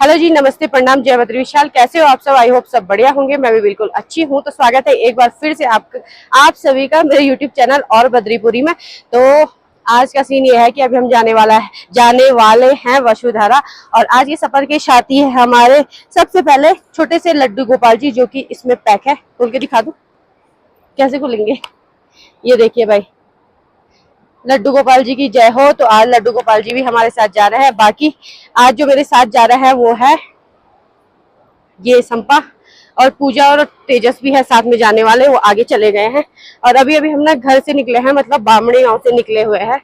Hello जी, नमस्ते, प्रणाम, जय बद्री विशाल। कैसे हो आप सब? आई होप सब बढ़िया होंगे। मैं भी बिल्कुल अच्छी हूँ। तो स्वागत है एक बार फिर से आप सभी का मेरे यूट्यूब चैनल और बद्रीपुरी में। तो आज का सीन ये है कि अभी हम जाने वाले हैं वसुधारा। और आज ये सफर के साथी है हमारे सबसे पहले छोटे से लड्डू गोपाल जी, जो कि इसमें पैक है। खोल के दिखा दूं कैसे खुलेंगे। ये देखिए भाई, लड्डू गोपाल जी की जय हो। तो आज लड्डू गोपाल जी भी हमारे साथ जा रहे हैं। बाकी आज जो मेरे साथ जा रहा है वो है ये संपा, और पूजा और तेजस भी है साथ में जाने वाले। वो आगे चले गए हैं। और अभी अभी हम ना घर से निकले हैं, मतलब बामणी गांव से निकले हुए हैं।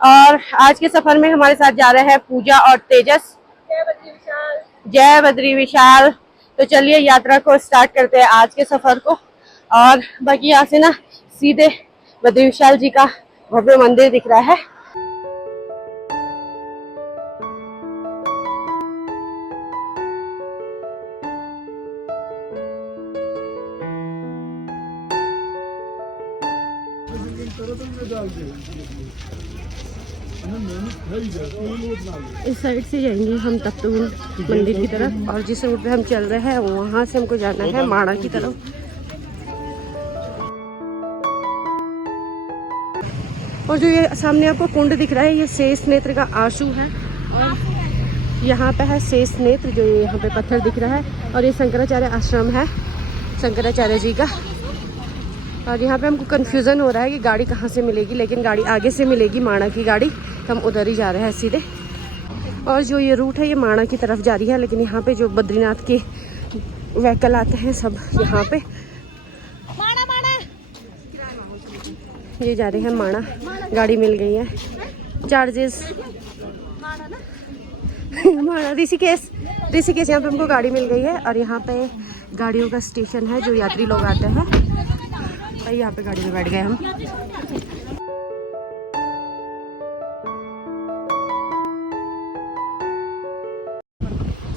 और आज के सफर में हमारे साथ जा रहे हैं पूजा और तेजस। जय बद्री विशाल, जय बद्री विशाल। तो चलिए यात्रा को स्टार्ट करते हैं, आज के सफर को। और बाकी यहाँ से ना सीधे बद्री विशाल जी का भव्य मंदिर दिख रहा है। इस साइड से जाएंगे हम तख्तून मंदिर की तरफ, और जिस रोड पे हम चल रहे हैं वहां से हमको जाना है माड़ा की तरफ। और जो ये सामने आपको कुंड दिख रहा है, ये शेष नेत्र का आंसू है। और यहाँ पे है शेष नेत्र, जो ये यहाँ पे पत्थर दिख रहा है। और ये शंकराचार्य आश्रम है, शंकराचार्य जी का। और यहाँ पे हमको कंफ्यूजन हो रहा है कि गाड़ी कहाँ से मिलेगी, लेकिन गाड़ी आगे से मिलेगी, माणा की गाड़ी। हम उधर ही जा रहे हैं सीधे। और जो ये रूट है ये माणा की तरफ जा रही है, लेकिन यहाँ पे जो बद्रीनाथ के व्हीकल आते हैं सब यहाँ पे ये जा रहे हैं माणा। गाड़ी मिल गई है। चार्जेस माणा ऋषिकेश यहाँ पे हमको गाड़ी मिल गई है। और यहाँ पे गाड़ियों का स्टेशन है, जो यात्री लोग आते हैं। और यहाँ पे गाड़ी में बैठ गए हम।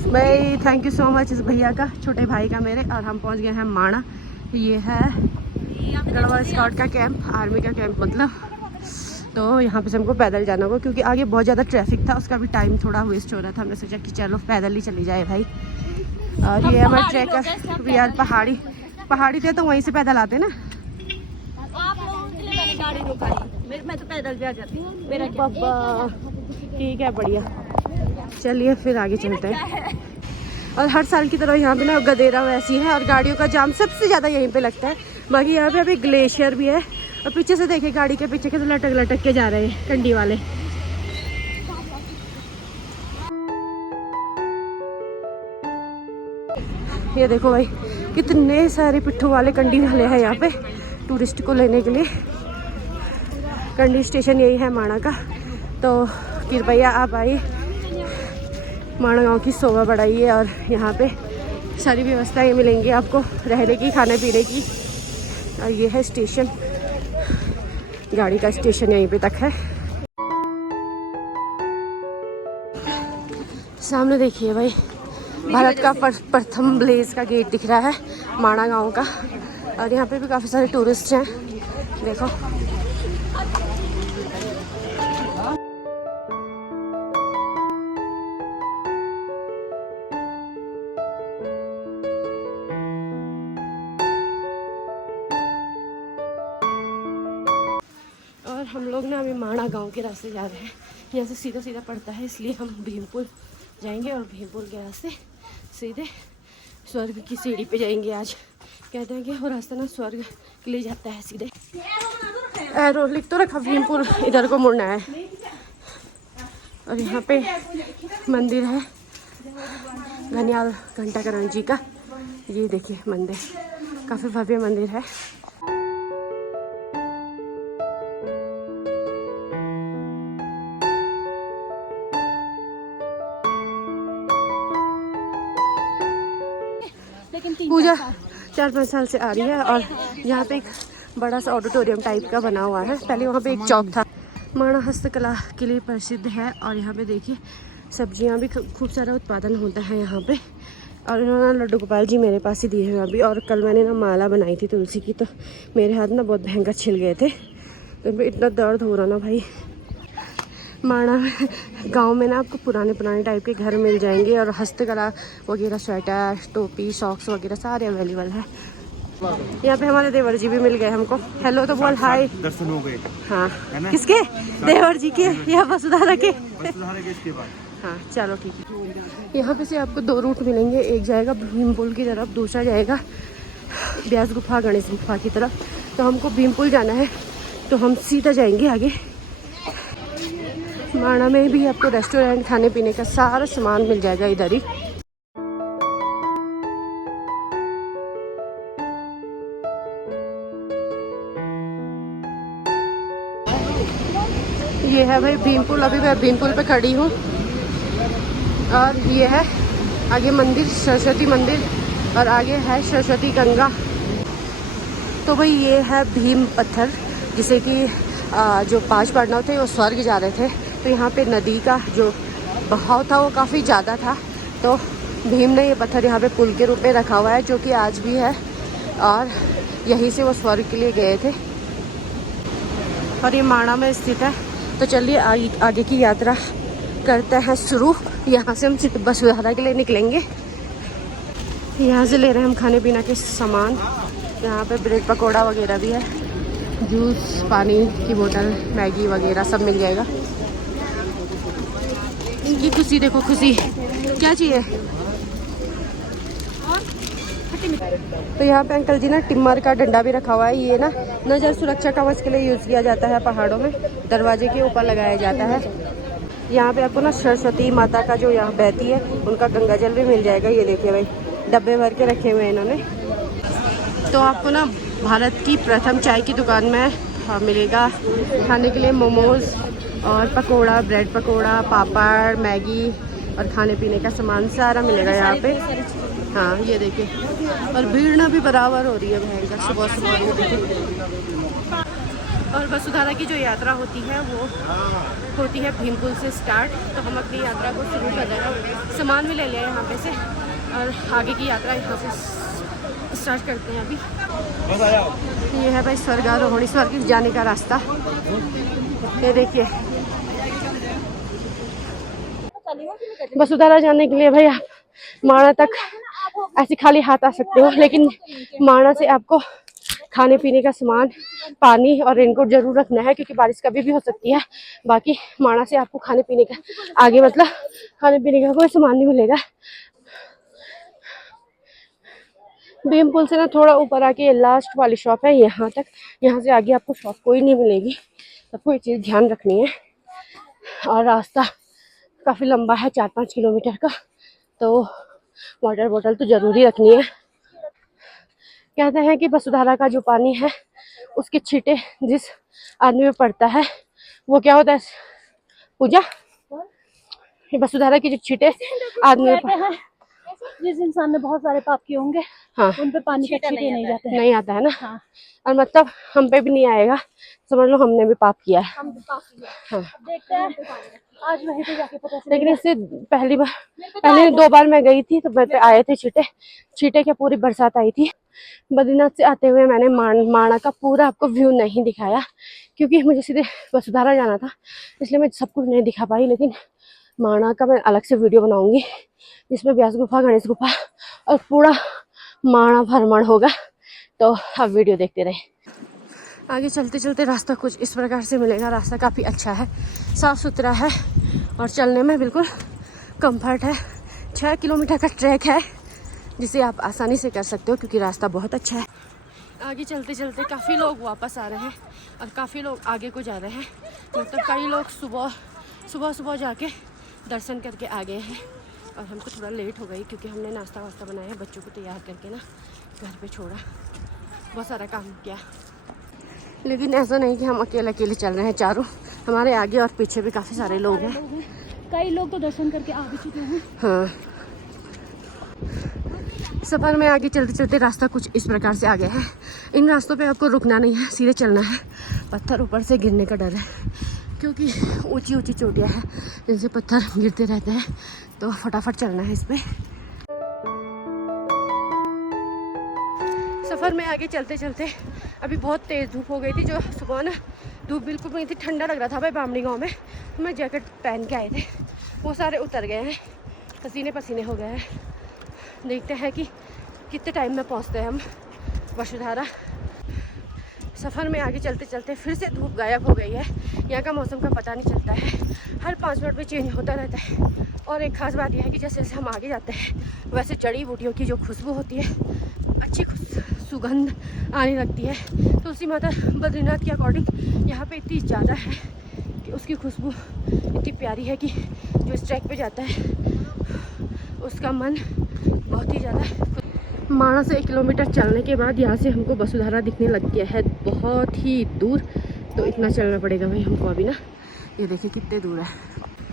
भाई थैंक यू सो मच इस भैया का, छोटे भाई का मेरे। और हम पहुंच गए हैं माणा। ये है गढ़वाल स्काउट का कैंप, आर्मी का कैंप मतलब। तो यहाँ पे से हमको पैदल जाना होगा, क्योंकि आगे बहुत ज़्यादा ट्रैफिक था, उसका भी टाइम थोड़ा वेस्ट हो रहा था। हमने सोचा कि चलो पैदल ही चली जाए भाई। और ये हमारे ट्रैकर भी यार पहाड़ी थे, तो वहीं से पैदल आते ना। मैं तो पैदल जा जाती हूँ, मेरा पापा। ठीक है, बढ़िया। चलिए फिर आगे चलते हैं। और हर साल की तरह यहाँ पे ना गदेरा वैसी है, और गाड़ियों का जाम सबसे ज़्यादा यहीं पे लगता है। बाकी यहाँ पे अभी ग्लेशियर भी है। और पीछे से देखिए, गाड़ी के पीछे के तो लटक लटक के जा रहे हैं कंडी वाले। ये देखो भाई, कितने सारे पिट्ठू वाले कंडी वाले हैं यहाँ पे टूरिस्ट को लेने के लिए। कंडी स्टेशन यही है माणा का। तो कृपया आप आइए, माणा गांव की शोभा बढ़ाइए। और यहाँ पे सारी व्यवस्थाएं मिलेंगी आपको, रहने की, खाने पीने की। और ये है स्टेशन, गाड़ी का स्टेशन यहीं पे तक है। सामने देखिए भाई, भारत का प्रथम ब्लेज का गेट दिख रहा है माणा गांव का। और यहाँ पे भी काफ़ी सारे टूरिस्ट हैं, देखो। और हम लोग ना अभी माणा गांव के रास्ते जा रहे हैं। यहाँ से सीधा सीधा पड़ता है, इसलिए हम भीमपुर जाएंगे। और भीमपुर के रास्ते सीधे स्वर्ग की सीढ़ी पे जाएंगे। आज कहते हैं कि वो रास्ता ना स्वर्ग के लिए जाता है सीधे। एरो लिख तो रखा, भीमपुर इधर को मुड़ना है। और यहाँ पे मंदिर है घनियाल घंटाकरण जी का। ये देखिए मंदिर, काफ़ी भव्य मंदिर है। पूजा 4-5 साल से आ रही है। और यहाँ पे एक बड़ा सा ऑडिटोरियम टाइप का बना हुआ है। पहले वहाँ पे एक चौक था। माणा हस्तकला के लिए प्रसिद्ध है। और यहाँ पे देखिए सब्जियाँ भी खूब सारा उत्पादन होता है यहाँ पे। और इन्होंने लड्डू गोपाल जी मेरे पास ही दिए हैं अभी। और कल मैंने ना माला बनाई थी तुलसी की, तो मेरे हाथ ना बहुत भयंकर छिल गए थे। तो इतना दर्द हो रहा ना भाई। माणा गांव में ना आपको पुराने पुराने टाइप के घर मिल जाएंगे और हस्तकला वगैरह, स्वेटर, टोपी, सॉक्स वगैरह सारे अवेलेबल है। यहाँ पे हमारे देवर जी भी मिल गए हमको। हेलो तो बोल, हाय। दर्शन हो गए। हाँ, किसके? देवर जी के या वसुधारा के? इसके बाद हाँ चलो ठीक है। यहाँ पे से आपको 2 रूट मिलेंगे, एक जाएगा भीमपुल की तरफ, दूसरा जाएगा ब्यास गुफा, गणेश गुफा की तरफ। तो हमको भीमपुल जाना है तो हम सीधा जाएंगे आगे। माणा में भी आपको रेस्टोरेंट, खाने पीने का सारा सामान मिल जाएगा इधर ही। ये है भाई भीमपुल। अभी मैं भीमपुल पे खड़ी हूँ और ये है आगे मंदिर, सरस्वती मंदिर, और आगे है सरस्वती गंगा। तो भाई ये है भीम पत्थर, जिसे कि जो 5 पांडव थे वो स्वर्ग जा रहे थे, तो यहाँ पे नदी का जो बहाव था वो काफ़ी ज़्यादा था, तो भीम ने ये पत्थर यहाँ पे पुल के रूप में रखा हुआ है, जो कि आज भी है, और यहीं से वो स्वर्ग के लिए गए थे। और ये माणा में स्थित है। तो चलिए आगे की यात्रा करते हैं शुरू। यहाँ से हम वसुधारा के लिए निकलेंगे। यहाँ से ले रहे हैं हम खाने पीने के सामान। यहाँ पे ब्रेड पकौड़ा वगैरह भी है, जूस, पानी की बोतल, मैगी वगैरह सब मिल जाएगा। इनकी खुशी देखो, खुशी क्या चाहिए। तो यहाँ पे अंकल जी ना टिम्मर का डंडा भी रखा हुआ है। ये ना नज़र सुरक्षा कवच के लिए यूज़ किया जाता है, पहाड़ों में दरवाजे के ऊपर लगाया जाता है। यहाँ पे आपको ना सरस्वती माता का जो यहाँ बहती है उनका गंगा जल भी मिल जाएगा। ये देखिए भाई, डब्बे भर के रखे हुए हैं इन्होंने। तो आपको ना भारत की प्रथम चाय की दुकान में मिलेगा खाने के लिए मोमोज और पकोड़ा, ब्रेड पकोड़ा, पापड़, मैगी और खाने पीने का सामान सारा मिलेगा यहाँ पे। हाँ ये देखिए, और भीड़ ना भी बराबर हो रही है भयंकर, सुबह सुबह ये देखिए। और वसुधारा की जो यात्रा होती है वो होती है भीमपुल से स्टार्ट। तो हम अपनी यात्रा को शुरू कर रहे हैं। सामान भी ले लिया यहाँ पे से, और आगे की यात्रा यहाँ से स्टार्ट करते हैं अभी। ये है भाई स्वर्गारोहणी, स्वर्ग जाने का रास्ता। ये देखिए, वसुधारा जाने के लिए भाई आप माणा तक ऐसे खाली हाथ आ सकते हो, लेकिन माणा से आपको खाने पीने का सामान, पानी और रेनकोट जरूर रखना है, क्योंकि बारिश कभी भी हो सकती है। बाकी माणा से आपको खाने पीने का आगे मतलब खाने पीने का कोई सामान नहीं मिलेगा। भीमपुल से ना थोड़ा ऊपर आके लास्ट वाली शॉप है यहाँ तक। यहाँ से आगे आपको शॉप कोई नहीं मिलेगी, सबको ये चीज़ ध्यान रखनी है। और रास्ता काफ़ी लंबा है, 4-5 किलोमीटर का, तो वाटर बोतल तो ज़रूरी रखनी है। कहते हैं कि वसुधारा का जो पानी है उसके छींटे जिस आदमी में पड़ता है वो क्या होता है पूजा, वसुधारा की जो छींटे आदमी में जिस इंसान ने बहुत सारे पाप किए होंगे, हाँ, उन पे पानी का छींटे नहीं जाते हैं। नहीं आता है ना। हाँ। और मतलब हम पे भी नहीं आएगा, समझ लो हमने भी पाप किया है। हम पाप किए। हाँ। देखते हैं आज वहीं पे जाके पता चलेगा। लेकिन इससे पहले 2 बार मैं गई थी तो मेरे पे आए थे छींटे क्या पूरी बरसात आई थी। बद्रीनाथ से आते हुए मैंने माणा का पूरा आपको व्यू नहीं दिखाया, क्योंकि मुझे सीधे वसुधारा जाना था, इसलिए मैं सब कुछ नहीं दिखा पाई। लेकिन माणा का मैं अलग से वीडियो बनाऊंगी, जिसमें ब्यास गुफा, गणेश गुफा और पूरा माणा भ्रमण होगा। तो आप वीडियो देखते रहे। आगे चलते चलते रास्ता कुछ इस प्रकार से मिलेगा। रास्ता काफ़ी अच्छा है, साफ़ सुथरा है और चलने में बिल्कुल कंफर्ट है। 6 किलोमीटर का ट्रैक है, जिसे आप आसानी से कर सकते हो, क्योंकि रास्ता बहुत अच्छा है। आगे चलते चलते काफ़ी लोग वापस आ रहे हैं और काफ़ी लोग आगे को जा रहे हैं। मतलब कई लोग सुबह जाके दर्शन करके आ गए हैं, और हमको थोड़ा लेट हो गई क्योंकि हमने नाश्ता वास्ता बनाया, बच्चों को तैयार करके ना घर पे छोड़ा, बहुत सारा काम किया। लेकिन ऐसा नहीं कि हम अकेले चल रहे हैं, चारों हमारे आगे और पीछे भी काफ़ी सारे लोग हैं। कई लोग तो दर्शन करके आ भी चुके हैं। हाँ, सफ़र में आगे चलते चलते रास्ता कुछ इस प्रकार से आ गया है। इन रास्तों पे आपको रुकना नहीं है, सीधे चलना है। पत्थर ऊपर से गिरने का डर है, क्योंकि ऊंची ऊंची चोटियाँ हैं जिनसे पत्थर गिरते रहते हैं, तो फटाफट चलना है इस पर। सफ़र में आगे चलते चलते अभी बहुत तेज़ धूप हो गई थी, जो सुबह ना धूप बिल्कुल नहीं थी, ठंडा लग रहा था भाई बामड़ी गाँव में। मैं जैकेट पहन के आए थे वो सारे उतर गए हैं, पसीने पसीने हो गए हैं। देखते हैं कि कितने टाइम में पहुंचते हैं हम वसुधारा। सफ़र में आगे चलते चलते फिर से धूप गायब हो गई है। यहाँ का मौसम का पता नहीं चलता है, हर 5 मिनट में चेंज होता रहता है। और एक ख़ास बात यह है कि जैसे जैसे हम आगे जाते हैं वैसे जड़ी बूटियों की जो खुशबू होती है, अच्छी सुगंध आने लगती है। तुलसी माता बद्रीनाथ के अकॉर्डिंग यहाँ पे इतनी ज़्यादा है कि उसकी खुशबू इतनी प्यारी है कि जो इस ट्रैक पे जाता है उसका मन बहुत ही ज़्यादा। माणा से 1 किलोमीटर चलने के बाद यहाँ से हमको वसुधारा दिखने लग गया है, बहुत ही दूर। तो इतना चलना पड़ेगा भाई हमको अभी ना। ये देखिए कितने दूर है।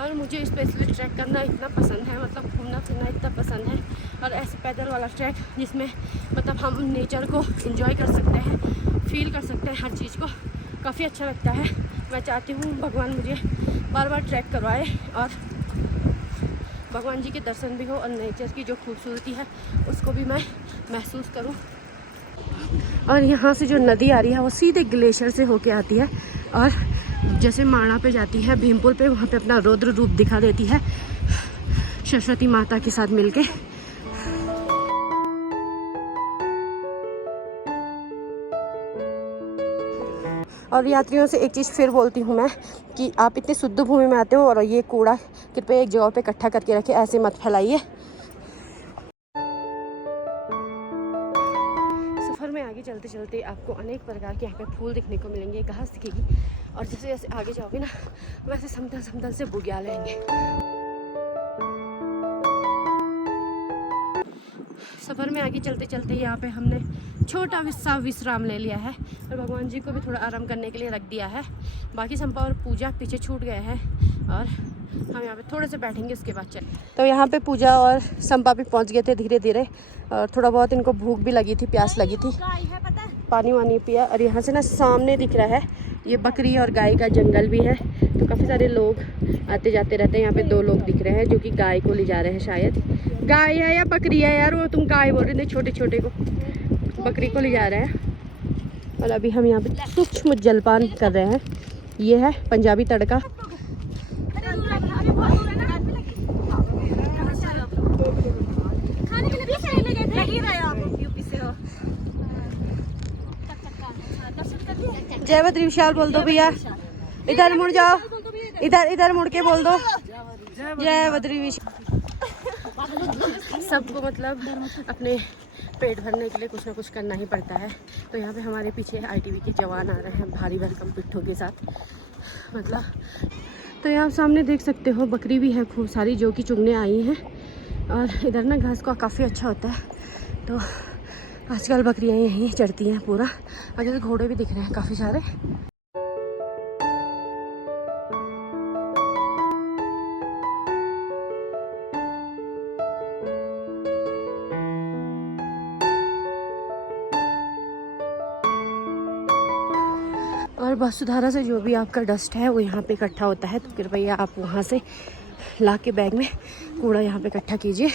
और मुझे स्पेशली ट्रैक करना इतना पसंद है, मतलब घूमना फिरना इतना पसंद है। और ऐसे पैदल वाला ट्रैक जिसमें मतलब हम नेचर को एंजॉय कर सकते हैं, फील कर सकते हैं हर चीज़ को, काफ़ी अच्छा लगता है। मैं चाहती हूँ भगवान मुझे बार बार ट्रैक करवाए और भगवान जी के दर्शन भी हो और नेचर की जो खूबसूरती है उसको भी मैं महसूस करूं। और यहाँ से जो नदी आ रही है वो सीधे ग्लेशियर से होके आती है और जैसे माणा पे जाती है भीमपुर पे, वहाँ पे अपना रौद्र रूप दिखा देती है सरस्वती माता के साथ मिलके। और यात्रियों से एक चीज़ फिर बोलती हूँ मैं कि आप इतनी शुद्ध भूमि में आते हो और ये कूड़ा कृपया एक जगह पे इकट्ठा करके रखें, ऐसे मत फैलाइए। सफ़र में आगे चलते चलते आपको अनेक प्रकार के यहाँ पे फूल दिखने को मिलेंगे, घास दिखेगी। और जैसे जैसे आगे जाओगे ना वैसे समतल समतल से बुग्याल रहेंगे। सफ़र में आगे चलते चलते यहाँ पे हमने छोटा सा विश्राम ले लिया है और भगवान जी को भी थोड़ा आराम करने के लिए रख दिया है। बाकी संपा और पूजा पीछे छूट गए हैं और हम यहाँ पे थोड़े से बैठेंगे, उसके बाद चलें। तो यहाँ पे पूजा और संपा भी पहुँच गए थे धीरे धीरे, और थोड़ा बहुत इनको भूख भी लगी थी, प्यास लगी थी, पानी वानी पिया। और यहाँ से ना सामने दिख रहा है ये बकरी और गाय का जंगल भी है, तो काफ़ी सारे लोग आते जाते रहते हैं। यहाँ पे 2 लोग दिख रहे हैं जो कि गाय को ले जा रहे हैं, शायद गाय है या बकरी है यार, वो तुम गाय बोल रहे थे, छोटे छोटे को बकरी को ले जा रहे हैं। और अभी हम यहाँ पे सूक्ष्म जलपान कर रहे हैं। ये है पंजाबी तड़का। जय बद्री विशाल बोल दो भैया, इधर मुड़ जाओ, इधर मुड़ के बोल दो जय बद्री विशाल। सबको मतलब अपने पेट भरने के लिए कुछ ना कुछ करना ही पड़ता है। तो यहाँ पे हमारे पीछे ITV के जवान आ रहे हैं भारी भरकम पिट्ठों के साथ, मतलब। तो यहाँ सामने देख सकते हो बकरी भी है खूब सारी जो कि चुगने आई हैं। और इधर ना घास का काफ़ी अच्छा होता है, तो आजकल बकरियाँ यहीं चढ़ती हैं पूरा। और जैसे घोड़े भी दिख रहे हैं काफ़ी सारे। और वसुधारा से जो भी आपका डस्ट है वो यहाँ पे इकट्ठा होता है, तो कृपया आप वहाँ से ला के बैग में कूड़ा यहाँ पे इकट्ठा कीजिए।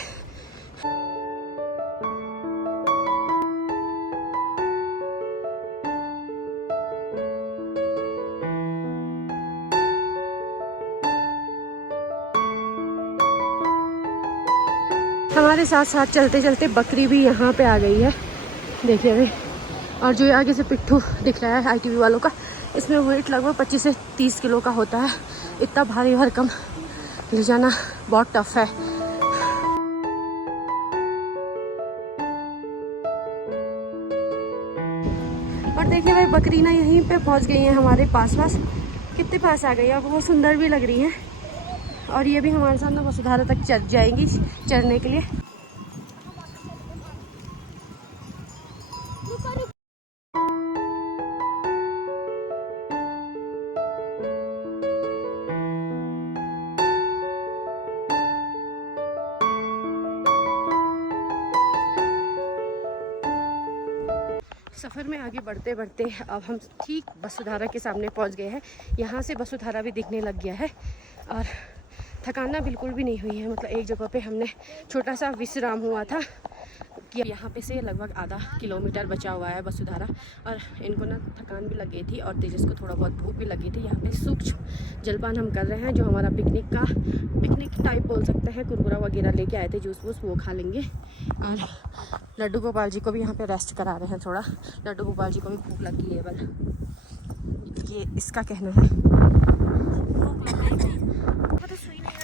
हमारे साथ साथ चलते चलते बकरी भी यहाँ पे आ गई है, देखिए अभी। और जो आगे से पिट्ठू दिख रहा है ITV वालों का, इसमें वेट लगभग 25 से 30 किलो का होता है। इतना भारी भरकम ले जाना बहुत टफ है। और देखिए भाई बकरी ना यहीं पे पहुंच गई है हमारे पास, कितने पास आ गई है, बहुत सुंदर भी लग रही है। और ये भी हमारे सामने वसुधारा तक चल जाएंगी चरने के लिए। सफ़र में आगे बढ़ते बढ़ते अब हम ठीक वसुधारा के सामने पहुंच गए हैं। यहाँ से वसुधारा भी दिखने लग गया है और थकाना बिल्कुल भी नहीं हुई है। मतलब एक जगह पे हमने छोटा सा विश्राम हुआ था कि यहाँ पे से लगभग आधा किलोमीटर बचा हुआ है वसुधारा। और इनको ना थकान भी लग गई थी और तेजस को थोड़ा बहुत भूख भी लगी थी। यहाँ पे सूक्ष्म जलपान हम कर रहे हैं, जो हमारा पिकनिक टाइप बोल सकते हैं। कुरकुरा वगैरह लेके आए थे, जूस वूस, वो खा लेंगे। और लड्डू गोपाल जी को भी यहाँ पे रेस्ट करा रहे हैं थोड़ा। लड्डू गोपाल जी को भी भूख लगी है, बल ये इसका कहना है।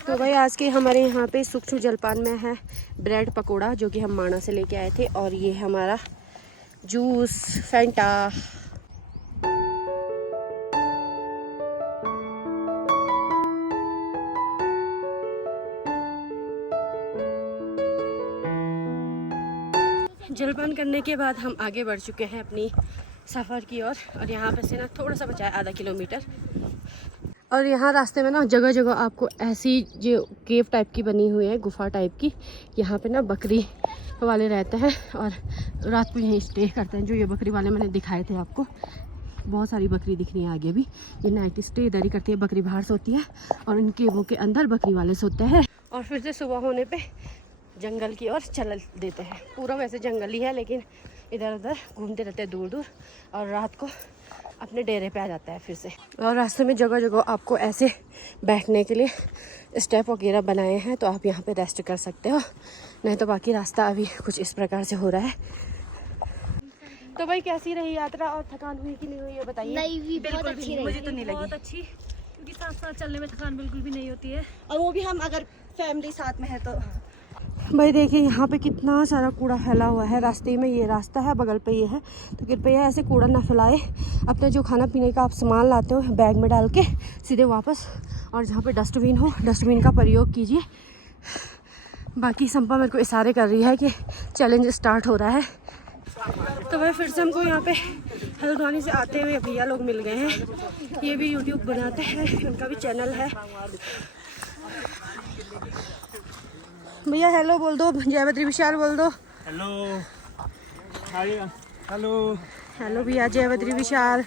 तो भाई आज के हमारे यहाँ पे सूक्ष्म जलपान में है ब्रेड पकोड़ा, जो कि हम माणा से लेके आए थे, और ये हमारा जूस फैंटा। जलपान करने के बाद हम आगे बढ़ चुके हैं अपनी सफ़र की ओर। और यहाँ पे से ना थोड़ा सा बचा है आधा किलोमीटर। और यहाँ रास्ते में ना जगह जगह आपको ऐसी जो केव टाइप की बनी हुई है, गुफा टाइप की, यहाँ पे ना बकरी वाले रहते हैं और रात को यहीं स्टे करते हैं। जो ये बकरी वाले मैंने दिखाए थे आपको, बहुत सारी बकरी दिख रही है आगे भी। ये नाइट स्टे इधर ही करती है, बकरी बाहर सोती है और इन केवों के अंदर बकरी वाले सोते हैं। और फिर से सुबह होने पर जंगल की ओर चल देते हैं। पूरा वैसे जंगल ही है, लेकिन इधर उधर घूमते रहते हैं दूर दूर, और रात को अपने डेरे पे आ जाता है फिर से। और रास्ते में जगह जगह आपको ऐसे बैठने के लिए स्टेप वगैरह बनाए हैं, तो आप यहाँ पे रेस्ट कर सकते हो। नहीं तो बाकी रास्ता अभी कुछ इस प्रकार से हो रहा है। तो भाई कैसी रही यात्रा, और थकान हुई कि नहीं हुई है बताइए। नहीं, बहुत अच्छी रही। मुझे तो नहीं लगी। बहुत अच्छी, क्योंकि साथ साथ चलने में थकान बिल्कुल भी नहीं होती है, और वो भी हम अगर फैमिली साथ में है तो। भाई देखिए यहाँ पे कितना सारा कूड़ा फैला हुआ है रास्ते में। ये रास्ता है, बगल पे ये है, तो कृपया ऐसे कूड़ा ना फैलाए। अपने जो खाना पीने का आप सामान लाते हो बैग में डाल के सीधे वापस, और जहाँ पे डस्टबिन हो डस्टबिन का प्रयोग कीजिए। बाकी संपा मेरे को इशारे कर रही है कि चैलेंज स्टार्ट हो रहा है। तो भाई फिर से हमको यहाँ पे हल्द्वानी से आते हुए भैया लोग मिल गए हैं। ये भी यूट्यूब बनाते हैं, उनका भी चैनल है। भैया हेलो बोल दो, जय बद्री विशाल बोल दो। हेलो हेलो हेलो भैया, जय बद्री विशाल।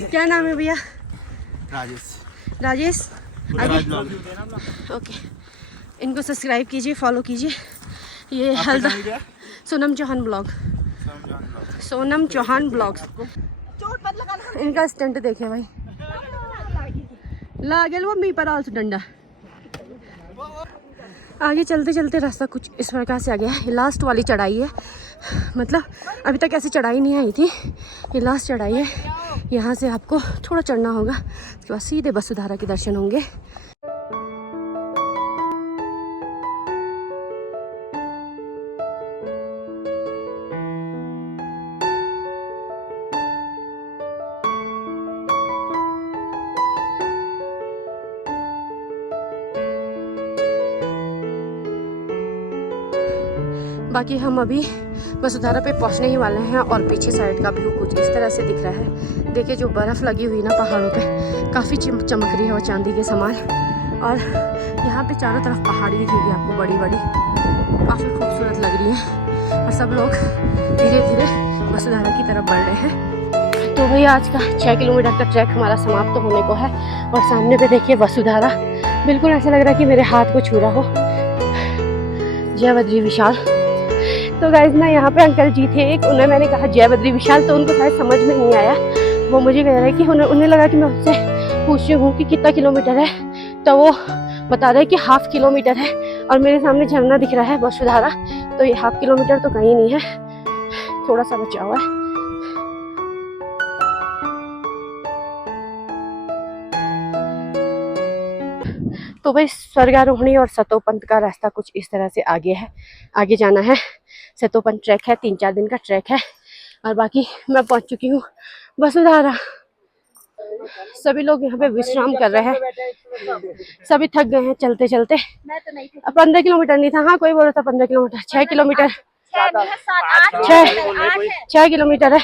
क्या नाम है भैया? राजेश। आगे ओके, इनको सब्सक्राइब कीजिए, फॉलो कीजिए। ये हल्दा सोनम चौहान ब्लॉग, सोनम चौहान ब्लॉग्स। इनका स्टंट देखे भाई, लागेल वो मी पर आलस डंडा। आगे चलते चलते रास्ता कुछ इस प्रकार से आ गया है। ये लास्ट वाली चढ़ाई है, मतलब अभी तक ऐसी चढ़ाई नहीं आई थी, ये लास्ट चढ़ाई है। यहाँ से आपको थोड़ा चढ़ना होगा, उसके बाद सीधे वसुधारा के दर्शन होंगे। बाकी हम अभी वसुधारा पे पहुंचने ही वाले हैं, और पीछे साइड का व्यू कुछ इस तरह से दिख रहा है। देखिए जो बर्फ़ लगी हुई ना पहाड़ों पे, काफ़ी चमक रही है वो चांदी के समान। और यहाँ पे चारों तरफ पहाड़ी दिखेगी आपको बड़ी बड़ी, काफ़ी खूबसूरत लग रही है। और सब लोग धीरे धीरे वसुधारा की तरफ बढ़ रहे हैं। तो भाई आज का 6 किलोमीटर का ट्रैक हमारा समाप्त होने को है, और सामने पे देखिए वसुधारा, बिल्कुल ऐसा लग रहा है कि मेरे हाथ को छू रहा हो। जय बद्री विशाल। तो गाइज ना यहाँ पे अंकल जी थे एक, उन्हें मैंने कहा जय बद्री विशाल, तो उनको शायद समझ में नहीं आया। वो मुझे कह रहे कि उन्हें लगा कि मैं उससे पूछ रही हूँ कि कितना किलोमीटर है, तो वो बता रहे कि 1/2 किलोमीटर है। और मेरे सामने झरना दिख रहा है वसुधारा, तो ये 1/2 किलोमीटर तो कहीं नहीं है, थोड़ा सा बचा हुआ है। तो भाई स्वर्गारोहणी और सतोपंथ का रास्ता कुछ इस तरह से आगे है, आगे जाना है। सतोपंथ ट्रैक है, 3-4 दिन का ट्रैक है, और बाकी मैं पहुंच चुकी हूँ वसुधारा। सभी लोग यहाँ पे विश्राम कर रहे हैं, सभी थक गए हैं चलते चलते। 15 किलोमीटर नहीं था, हाँ कोई बोल रहा था 15 किलोमीटर, 6 किलोमीटर, 6 किलोमीटर है।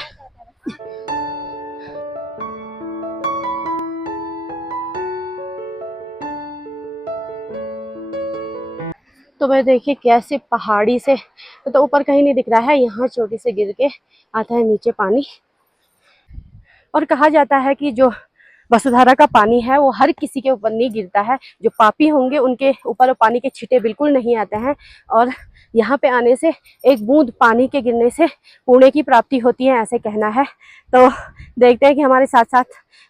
तो भाई देखिए कैसे पहाड़ी से, तो ऊपर कहीं नहीं दिख रहा है, यहाँ चोटी से गिर के आता है नीचे पानी। और कहा जाता है कि जो वसुधारा का पानी है वो हर किसी के ऊपर नहीं गिरता है। जो पापी होंगे उनके ऊपर वो पानी के छींटे बिल्कुल नहीं आते हैं। और यहाँ पे आने से एक बूंद पानी के गिरने से पुण्य की प्राप्ति होती है, ऐसे कहना है। तो देखते हैं कि हमारे साथ साथ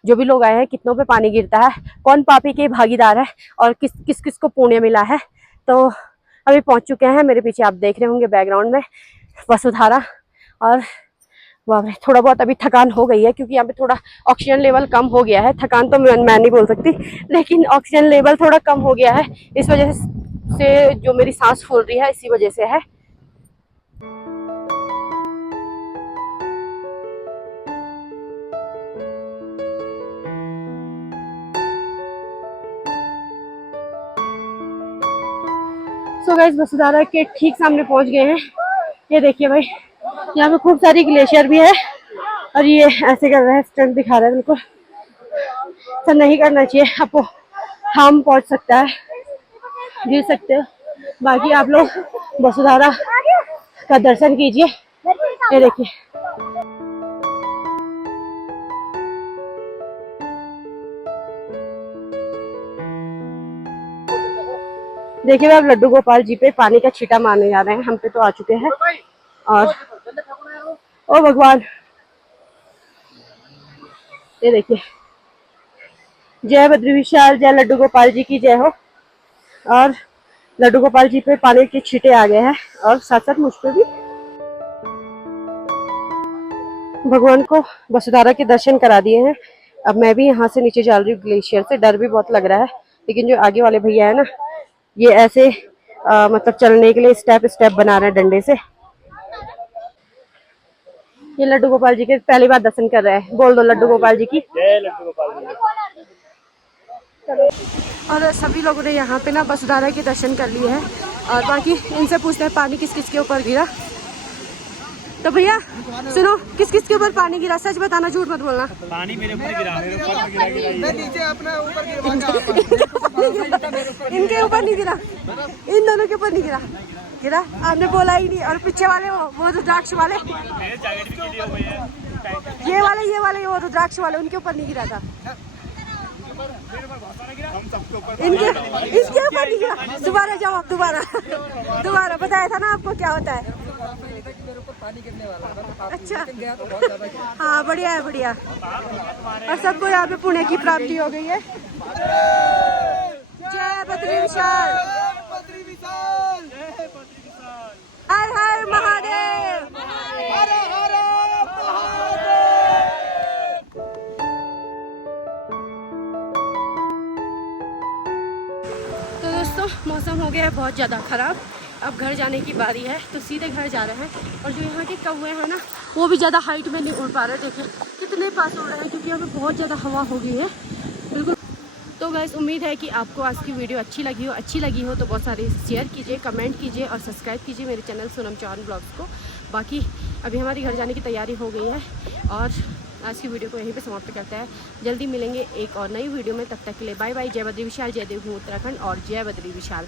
जो भी लोग आए हैं कितनों पे पानी गिरता है, कौन पापी के भागीदार है और किस किस को पुण्य मिला है। तो अभी पहुँच चुके हैं, मेरे पीछे आप देख रहे होंगे बैकग्राउंड में वसुधारा। और वाह, थोड़ा बहुत अभी थकान हो गई है क्योंकि यहाँ पे थोड़ा ऑक्सीजन लेवल कम हो गया है। थकान तो मैं नहीं बोल सकती, लेकिन ऑक्सीजन लेवल थोड़ा कम हो गया है। इस वजह से जो मेरी सांस फूल रही है इसी वजह से है। सो गाइस, वसुधारा के ठीक सामने पहुंच गए हैं। ये देखिए भाई, यहाँ पे खूब सारी ग्लेशियर भी है और ये ऐसे कर रहा है, स्टंट दिखा रहा है। बिल्कुल तो नहीं करना चाहिए, आपको हार्म पहुंच सकता है, गिर सकते हो। बाकी आप लोग वसुधारा का दर्शन कीजिए। ये देखिए, देखिए आप लड्डू गोपाल जी पे पानी का छींटा मारने जा रहे हैं। हम पे तो आ चुके हैं। और ओ भगवान, ये देखिए, जय बद्री विशाल, जय लड्डू गोपाल जी की जय हो। और लड्डू गोपाल जी पे पानी के छींटे आ गए हैं और साथ साथ मुझ पे भी। भगवान को वसुधारा के दर्शन करा दिए हैं। अब मैं भी यहाँ से नीचे जा रही हूँ ग्लेशियर से। डर भी बहुत लग रहा है, लेकिन जो आगे वाले भैया है ना, ये ऐसे मतलब चलने के लिए स्टेप स्टेप बना रहे हैं डंडे से। ये लड्डू गोपाल जी के पहली बार दर्शन कर रहे हैं। बोल दो लड्डू गोपाल जी की जय। लड्डू गोपाल जी। और सभी लोगों ने यहाँ पे ना वसुधारा के दर्शन कर लिए हैं। और बाकी इनसे पूछते हैं पानी किस किस के ऊपर गिरा। तो भैया सुनो, किस किस के ऊपर पानी गिरा? सच बताना, झूठ मत बोलना। पानी मेरे ऊपर गिरा, मैं नीचे अपना ऊपर गिरा। इनके ऊपर नहीं गिरा, इन दोनों के ऊपर नहीं गिरा। गिरा आपने बोला ही नहीं। और पीछे वाले वो रुद्राक्ष वाले, ये वाले वो रुद्राक्ष वाले, उनके ऊपर नहीं गिरा था। इनके ऊपर नहीं गिरा। दोबारा जाओ आप, दोबारा बताया था ना आपको क्या होता है। अच्छा, हाँ बढ़िया है, बढ़िया। और सबको यहाँ पे पुण्य की प्राप्ति हो गई है। जय बद्री विशाल, हर हर महादेव। तो दोस्तों, मौसम हो गया है बहुत ज़्यादा ख़राब। अब घर जाने की बारी है, तो सीधे घर जा रहे हैं। और जो यहाँ के कौवे हैं ना, वो भी ज़्यादा हाइट में नहीं उड़ पा रहे। देखिए कितने पास उड़ रहे हैं, क्योंकि यहाँ पे बहुत ज़्यादा हवा हो गई है। बिल्कुल। तो गाइस, उम्मीद है कि आपको आज की वीडियो अच्छी लगी हो तो बहुत सारे शेयर कीजिए, कमेंट कीजिए और सब्सक्राइब कीजिए मेरे चैनल सोनम चौहान ब्लॉग्स को। बाकी अभी हमारी घर जाने की तैयारी हो गई है और आज की वीडियो को यहीं पे समाप्त करते हैं। जल्दी मिलेंगे एक और नई वीडियो में, तब तक के लिए बाय बाय। जय बद्री विशाल, जय देवभूमि उत्तराखंड और जय बद्री विशाल।